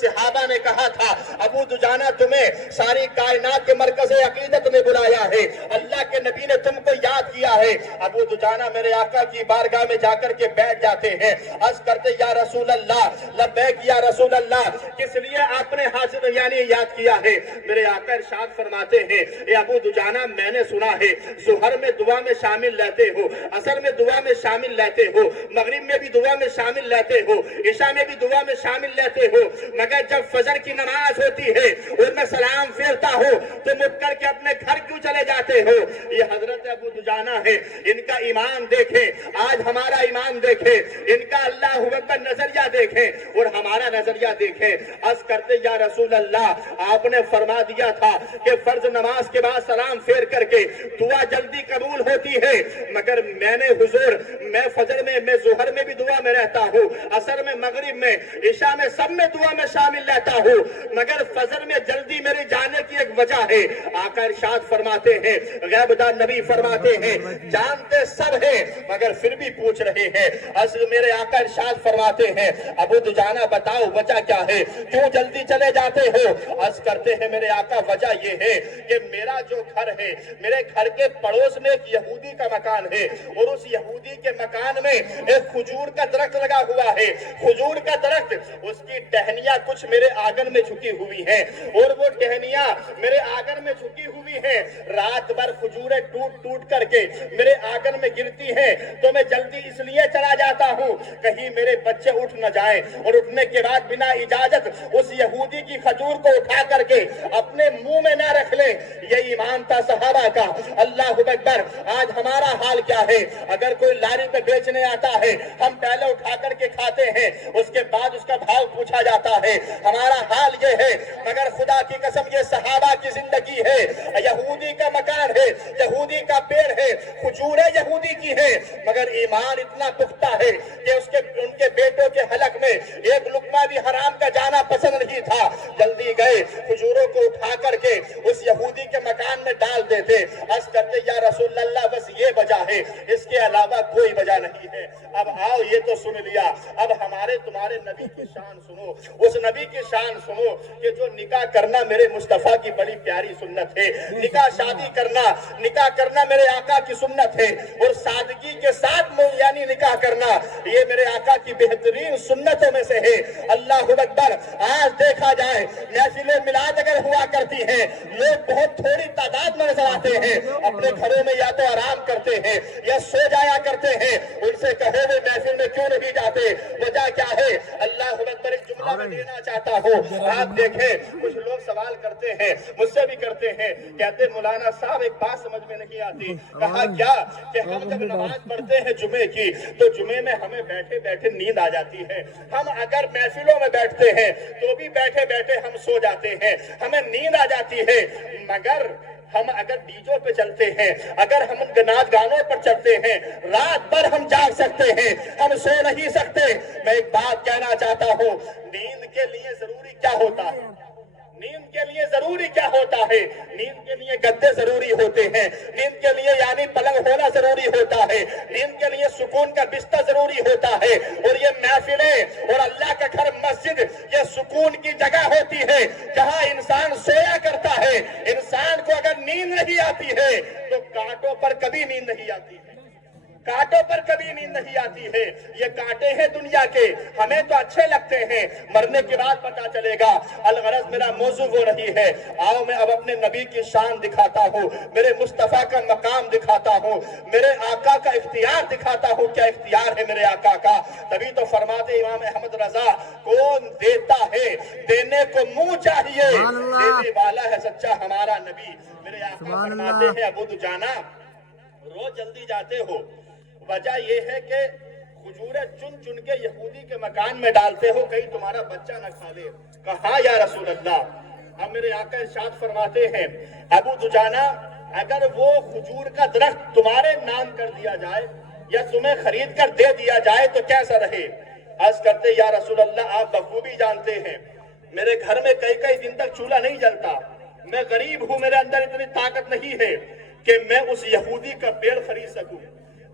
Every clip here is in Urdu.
صحابہ نے کہا تھا ابو دجانہ تمہیں ساری کائنات کے مرکز عقیدت میں بلایا ہے، اللہ کے نبی نے تم کو یاد کیا ہے۔ ابو دجانہ میرے آقا کی بارگاہ میں جا کر کے بیٹھ جاتے ہیں، عرض کرتے یا رسول اللہ، لبیک یا رسول اللہ، کس لیے آپ نے حاضر یعنی یاد کیا ہے؟ میرے آقا ارشاد فرماتے ہیں اے ابو دجانہ میں نے سنا ہے ظہر میں دعا میں شامل لیتے ہو، عصر میں دعا میں شامل لیتے ہو، مغرب میں بھی دعا میں شامل لیتے ہو، عشاء میں بھی دعا میں شامل لیتے ہو، مگر جب فجر کی نماز ہوتی ہے اور میں سلام پھیرتا ہوں تو اٹھ کر کے اپنے گھر کیوں چلے جاتے ہو؟ یہ حضرت ابو دجانہ ہے، ان کا ایمان دیکھیں، آج ہمارا ایمان دیکھیں، ان کا اللہ اکبر نظریہ دیکھیں اور ہمارا نظریہ دیکھیں۔ عرض کرتے یا رسول اللہ آپ نے فرما دیا تھا کہ فرض نماز کے بعد سلام پھیر کر کے دعا جلدی قبول ہوتی ہے، مگر میں نے حضور میں فجر میں ظہر میں بھی دعا میں رہتا ہوں، عصر میں مغرب میں عشاء میں سب میں دعا میں شامل رہتا ہوں، مگر فجر میں جلدی میرے جانے کی ایک وجہ ہے۔ آقا ارشاد فرماتے ہیں، غیب دان نبی فرماتے ہیں جانتے سب ہیں مگر پھر بھی پوچھ رہے ہیں۔ اصل میرے آقا ارشاد فرماتے ہیں ابو دجانہ بتاؤ وجہ کیا ہے، کیوں جلدی چلے جاتے ہو؟ عرض کرتے ہیں میرے آقا وجہ یہ ہے کہ میرا جو گھر ہے، میرے گھر کے پڑوس میں ایک یہودی کا مکان ہے اور اس یہودی کے مکان میں ایک کھجور کا درخت لگا ہوا ہے، کھجور کا درخت، اس کی ٹہنیاں کچھ میرے آنگن میں جھکی ہوئی ہیں اور وہ ٹہنیاں میرے آنگن میں جھکی ہوئی ہیں، رات بھر کھجوریں ٹوٹ ٹوٹ کر کے میرے آنگن میں گرتی ہیں تو میں جلدی اس لیے چلا جاتا ہوں کہیں میرے بچے اٹھ نہ جائیں اور اٹھنے کے بعد بنا اجازت اس یہودی کی کھجور کو اٹھا کر کے اپنے منہ میں نہ رکھ لیں۔ یہ ایمان تھا صحابہ کا۔ اللہ اکبر، آج ہمارا حال کیا ہے؟ اگر کوئی لاری پہ بیچنے آتا ہے ہم پہلے اٹھا کر کے کھاتے ہیں، اس کے بعد اس کا بھاؤ پوچھا جاتا ہے، ہمارا حال یہ ہے۔ مگر خدا کی قسم یہ صحابہ کی زندگی ہے، یہودی کا مکان ہے، یہودی کا پیڑ ہے، کھجوریں یہودی کی ہے، مگر ایمان اتنا پختہ ہے کہ ان کے بیٹوں کے حلق میں ایک لقمہ بھی حرام کا جانا پسند نہیں تھا۔ جلدی گئے کھجوروں کو اٹھا کر کے اس یہودی کے مکان میں ڈال دیتے، عرض کرتے یا رسول اللہ بس یہ وجہ ہے، اس کے علاوہ کوئی وجہ نہیں ہے۔ اب آؤ یہ تو سن لیا، اب ہمارے تمہارے نبی کی شان سنو، اس نبی کی شان سنو کہ جو نکاح کرنا میرے مصطفیٰ کی بڑی پیاری سنت ہے، نکاح شادی کرنا میرے آقا کی سنت ہے اور سادگی کے ساتھ یعنی نکاح کرنا یہ میرے آقا کی بہترین سنتوں میں سے ہے۔ اللہ اکبر، آج دیکھا جائے محفل میلاد اگر ہوا کرتی ہیں لوگ بہت تھوڑی تعداد میں نظر آتے ہیں، اپنے گھروں میں یا تو آرام کرتے ہیں یا سو جایا کرتے ہیں، ان سے کہو وہ محفل میں کیوں نہیں جاتے، وجہ کیا ہے؟ اللہ اکبر، ایک جملہ میں دینا چاہتا ہوں، آپ دیکھیں کچھ لوگ سوال کرتے ہیں، مجھ سے بھی کرتے ہیں، کہتے ہیں مولانا صاحب ایک بات سمجھ میں نہیں آتی۔ کہا کیا؟ کہ ہم جب نماز پڑھتے ہیں جمعے کی تو جمعے میں ہمیں بیٹھے بیٹھے نیند آ جاتی ہے، ہم اگر محفلوں میں بیٹھتے ہیں تو بھی بیٹھے بیٹھے ہم سو جاتے ہیں، ہمیں نیند آ جاتی ہے، مگر ہم اگر ڈیجوں پہ چلتے ہیں، اگر ہم ناچ گانوں پر چلتے ہیں، رات بھر ہم جاگ سکتے ہیں، ہم سو نہیں سکتے۔ میں ایک بات کہنا چاہتا ہوں، نیند کے لیے ضروری کیا ہوتا ہے؟ نیند کے لیے ضروری کیا ہوتا ہے؟ نیند کے لیے گدے ضروری ہوتے ہیں، نیند کے لیے یعنی پلنگ ہونا ضروری ہوتا ہے، نیند کے لیے سکون کا بستر ضروری ہوتا ہے، اور یہ محفلیں اور اللہ کا گھر مسجد یہ سکون کی جگہ ہوتی ہے جہاں انسان سویا کرتا ہے۔ انسان کو اگر نیند نہیں آتی ہے تو کانٹوں پر کبھی نیند نہیں آتی ہے، کانٹوں پر کبھی نیند نہیں آتی ہے۔ یہ کانٹے ہیں دنیا کے، ہمیں تو اچھے لگتے ہیں، مرنے کے بعد پتا چلے گا۔ الغرض میرا موضوع وہ رہی ہے، آؤ میں اب اپنے نبی کی شان دکھاتا ہوں، میرے مصطفیٰ کا مقام دکھاتا ہوں، میرے آقا کا اختیار دکھاتا ہوں، کیا اختیار ہے میرے آقا کا۔ تبھی تو فرماتے امام احمد رضا، کون دیتا ہے دینے کو منہ چاہیے، دینے والا ہے سچا ہمارا نبی۔ میرے آقا فرماتے ہیں ابو دجانہ روز جلدی جاتے ہو، وجہ یہ ہے کہ کھجوریں چن چن کے یہودی کے مکان میں ڈالتے ہو کہیں تمہارا بچہ نہ کھا لے۔ کہا یا رسول اللہ۔ اب میرے آقا ارشاد فرماتے ہیں ابو دجانہ اگر وہ کھجور کا درخت تمہارے نام کر دیا جائے یا تمہیں خرید کر دے دیا جائے تو کیسا رہے؟ عرض کرتے یا رسول اللہ آپ بخوبی جانتے ہیں میرے گھر میں کئی کئی دن تک چولہا نہیں جلتا، میں غریب ہوں، میرے اندر اتنی طاقت نہیں ہے کہ میں اس یہودی کا پیڑ خرید سکوں،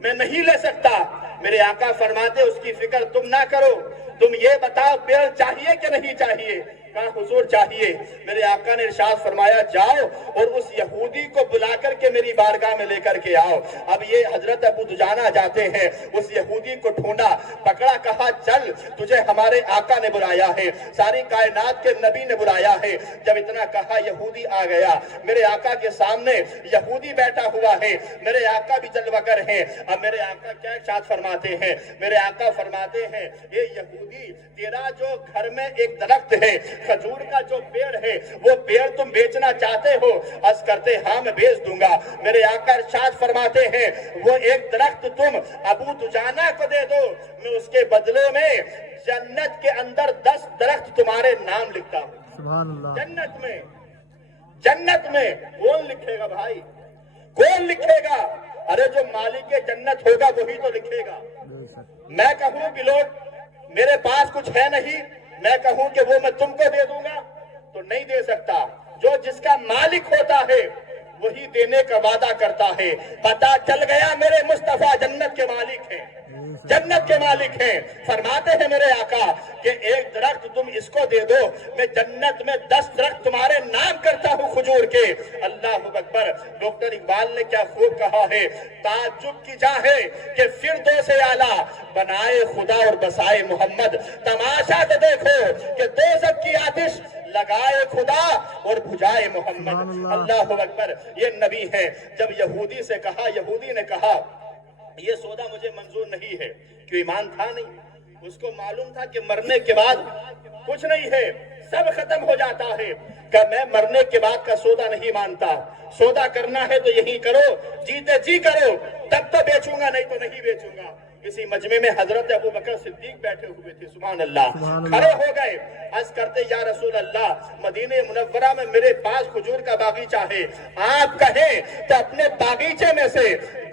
میں نہیں لے سکتا۔ میرے آقا فرماتے اس کی فکر تم نہ کرو، تم یہ بتاؤ پیڑ چاہیے کہ نہیں چاہیے؟ کہا حضور چاہیے۔ میرے آقا نے ارشاد فرمایا جاؤ اور اس یہودی کو بلا کر کے میری بارگاہ میں لے کر کے آؤ۔ اب یہ حضرت ابو دجانہ جاتے ہیں، اس یہودی کو ڈھونڈا، پکڑا، کہا چل تجھے ہمارے آقا نے بلایا ہے، ساری کائنات کے نبی نے بلایا ہے۔ جب اتنا کہا یہودی آ گیا، میرے آقا کے سامنے یہودی بیٹھا ہوا ہے، میرے آقا بھی جلوگر ہیں۔ اب میرے آقا کیا ارشاد فرماتے ہیں؟ میرے آقا فرماتے ہیں اے یہودی، تیرا جو گھر میں ایک درخت ہے، کھجور کا جو پیڑ ہے، وہ پیڑ تم بیچنا چاہتے ہو؟ عرض کرتے ہاں میں بیچ دوں گا۔ میرے آقا ارشاد فرماتے ہیں وہ ایک درخت تم ابو دجانہ کو دے دو، میں اس کے بدلے میں جنت کے اندر 10 درخت تمہارے نام لکھتا ہوں۔ سبحان اللہ۔ جنت میں کون لکھے گا بھائی؟ کون لکھے گا؟ ارے جو مالک جنت ہوگا وہی تو لکھے گا۔ میں کہوں کہ لوگ میرے پاس کچھ ہے نہیں، میں کہوں کہ وہ میں تم کو دے دوں گا تو نہیں دے سکتا۔ جو جس کا مالک ہوتا ہے وہی دینے کا وعدہ کرتا ہے۔ پتہ چل گیا میرے مصطفیٰ جنت کے مالک ہیں، جنت کے مالک ہیں۔ فرماتے ہیں میرے آقا کہ ایک درخت تم اس کو دے دو، میں جنت میں 10 درخت تمہارے نام کرتا ہوں کھجور کے۔ اللہ اکبر۔ ڈاکٹر اقبال نے کیا خوب کہا ہے، تعجب کی جا ہے کہ فردوس اعلیٰ بنائے خدا اور بسائے محمد، تماشا تو دیکھو کہ دوزخ کی آتش لگائے خدا اور بجھائے محمد۔ اللہ اکبر۔ یہ نبی ہے۔ جب یہودی سے کہا، یہودی نے کہا یہ سودا مجھے منظور نہیں ہے، کیوں ایمان تھا نہیں، اس کو معلوم تھا کہ مرنے کے بعد کچھ نہیں ہے، سب ختم ہو جاتا ہے۔ کہ میں مرنے کے بعد کا سودا نہیں مانتا، سودا کرنا ہے تو یہی کرو، جیتے جی کرو، تب تو بیچوں گا، نہیں تو نہیں بیچوں گا۔ کسی مجمع میں حضرت ابو بکر صدیق بیٹھے ہوئے تھے، سبحان اللہ، کھڑے ہو گئے، عرض کرتے یا رسول اللہ، مدینہ منورہ میں میرے پاس کھجور کا باغیچہ ہے، آپ کہیں تو اپنے باغیچے میں سے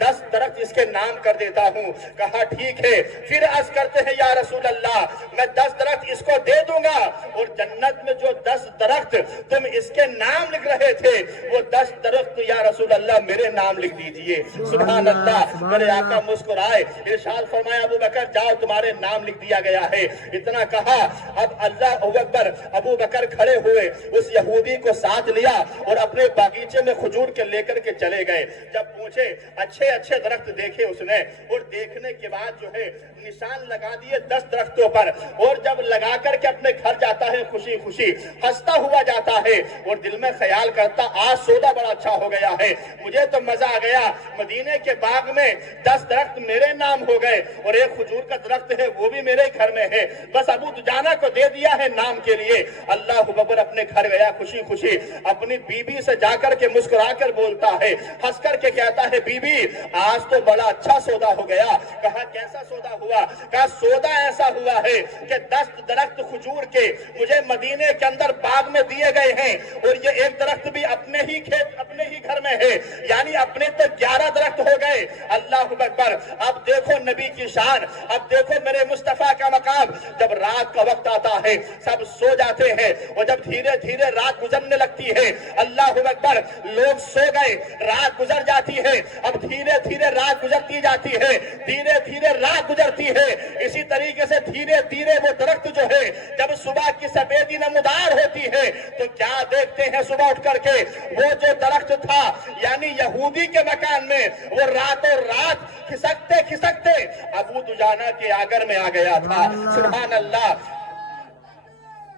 10 درخت اس کے نام کر دیتا ہوں۔ کہا ٹھیک ہے۔ پھر عرض کرتے ہیں یا رسول اللہ، میں 10 درخت اس کو دے دوں گا، اور جنت میں جو 10 درخت تم اس کے نام لکھ رہے تھے وہ 10 درخت یا رسول اللہ میرے نام لکھ دیجئے۔ سبحان اللہ۔ میرے آقا مسکرائے، ارشاد فرمایا ابو بکر جاؤ تمہارے نام لکھ دیا گیا ہے۔ اتنا کہا، اب اللہ اکبر، ابو بکر کھڑے ہوئے، اس یہودی کو ساتھ لیا اور اپنے باغیچے میں کھجور کے لے کر کے چلے گئے۔ جب پہنچے اچھے درخت دیکھے اس نے، اور دیکھنے کے بعد جو ہے نشان لگا دیے 10 درختوں پر، اور جب لگا کر کے اپنے گھر جاتا ہے خوشی خوشی ہنستا ہوا جاتا ہے، اور دل میں خیال کرتا آج سودا بڑا اچھا ہو گیا ہے، مجھے تو مزہ آ گیا، مدینے کے باغ میں 10 درخت میرے نام ہو گئے، اور ایک کھجور کا درخت ہے وہ بھی میرے گھر میں ہے، بس ابو دجانہ کو دے دیا ہے نام کے لیے۔ اللہ اکبر۔ اپنے گھر گیا خوشی خوشی، اپنی بیوی سے جا کر کے مسکرا کر بولتا ہے، ہنس کر کے کہتا ہے بیوی آج تو بڑا اچھا سودا ہو گیا۔ کہا کیسا سودا ہوا؟ کہا سودا ایسا ہوا ہے کہ 10 درخت کھجور کے مجھے مدینے کے اندر باغ میں دیے گئے ہیں، اور یہ ایک درخت بھی اپنے ہی کھیت اپنے ہی گھر میں ہے، یعنی اپنے تو 11 درخت ہو گئے۔ اللہ اکبر۔ اب دیکھو نبی کی شان، اب دیکھو میرے مصطفیٰ کا مقام۔ جب رات کا وقت آتا ہے سب سو جاتے ہیں، اور جب دھیرے دھیرے رات گزرنے لگتی ہے، اللہ اکبر، لوگ سو گئے، رات گزر جاتی ہے، اب دھیرے دھیرے رات گزرتی جاتی ہے، دھیرے دھیرے رات گزرتی ہے، اسی طریقے سے دھیرے دھیرے وہ درخت جو ہے جب صبح کی سفیدی نمودار ہوتی ہے تو کیا دیکھتے ہیں صبح اٹھ کر کے، وہ جو درخت تھا یعنی یہودی کے مکان میں، وہ راتوں رات کھسکتے کھسکتے ابو دجانہ کے آگر میں آ گیا تھا۔ سبحان اللہ۔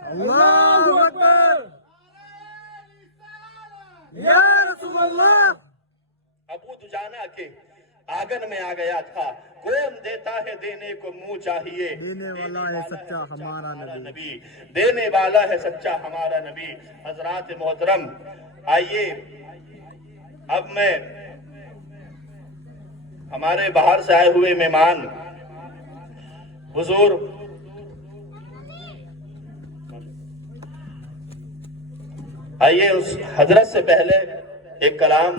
اللہ اکبر یا رسول اللہ۔ ابو دجانہ کے آنگن میں آ گیا تھا۔ کون دیتا ہے دینے کو منہ چاہیے، دینے والا ہے سچا ہمارا نبی، دینے والا ہے سچا ہمارا نبی۔ حضرات محترم، آئیے اب میں ہمارے باہر سے آئے ہوئے مہمان حضور آئیے اس حضرت سے پہلے ایک کلام